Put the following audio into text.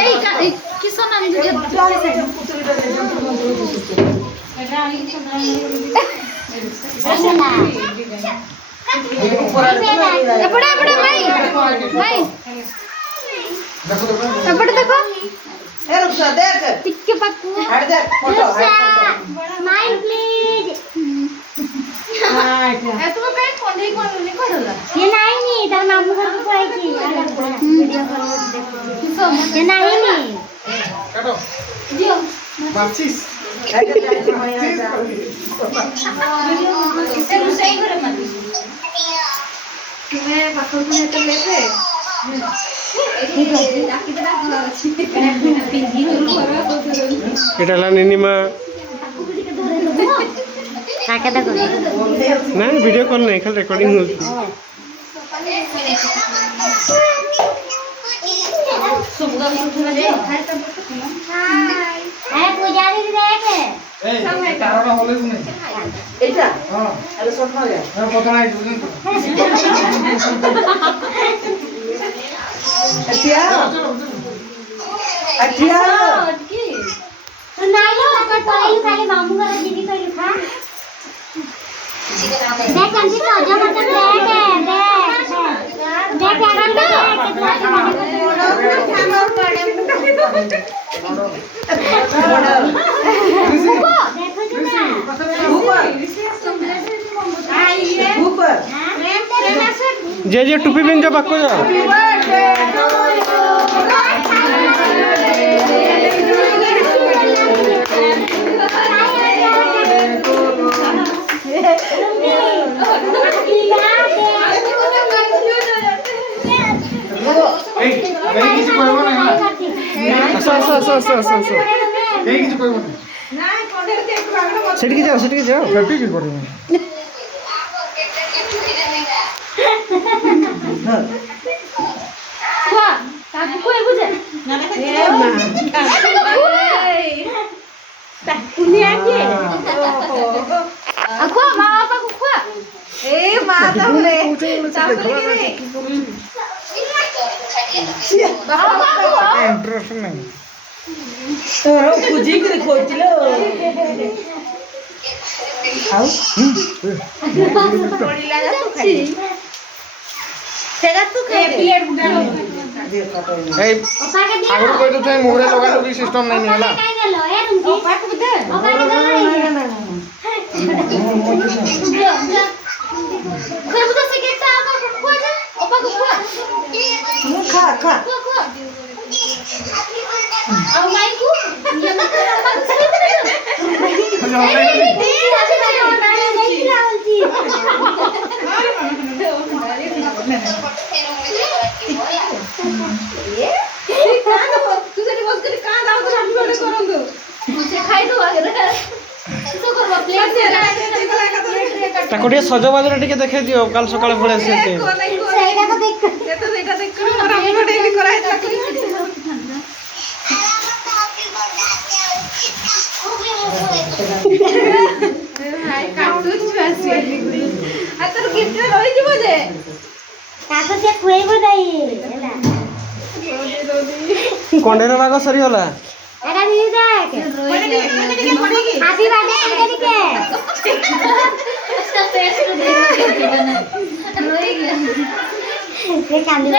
এই কিসন নাম যে এপড়ে এপড়ে ভাই ভাই এপড়ে দেখো ए रुपसा देख टिक्के पक्कू हट देख फोटो स्माइल प्लीज हां तुम पे कोंडे कोंडे कोडला ये नाही नी तर मामू घर को आईची वीडियो कॉल देखो ये नाही नी काटो दियो बाचिस सही करे मत तुम्हें पाखो में तो लेते এটা হলো নিনিমা কাকে দেখো না ভিডিও কল নাই খালি রেকর্ডিং হচ্ছে আরে পূজারি দেখে এই তারটা হলে শুনে এইটা হ্যাঁ আরে শর্ট মারে আর কত নাই বুঝেন তো আটিয়া আটিয়া তো নাই লো আমার পাইল খালি মামু ঘরে দিদি কইল খা দেখ আমি সজা মত দেখ দেখ ऊपर जे जे टोपी पहन जा पक्को जा এই গাড়ি কিছু কইব না হ্যাঁ আসো এই কিছু কইব না সেদিকে যাও গাড়ি কি করব খা তাকু কই বুঝে ए मां তুমি আগে আকো মা বাবা কো খা ए मां তাহলে তাহলে इंटरेस्ट नहीं তোর খুজি করে কইছিল আউ পড়িলা যা তো খাই সেটা তো খাই প্লেট গুটা দে ফটো এই আগুন কই তো তাই মোরে লগা লগি সিস্টেম নাই নিলা কাই গেল এ রুমকি পাক দে খা বুঝা সে কেটা আকো খা যা ওপা কো খা খা খা খা আর মাই কো ये मत তাকো টিকে সজবাজরা টিকে দেখে দিও কাল সকালে পড়ে আসছে সেইটা তো দেখ কাকু সে খুইব দাই হেলা কন্ডের বাগ সরি হলা এটা নিয়ে দেখ হাসি বাদে এদিকে সে কান্দি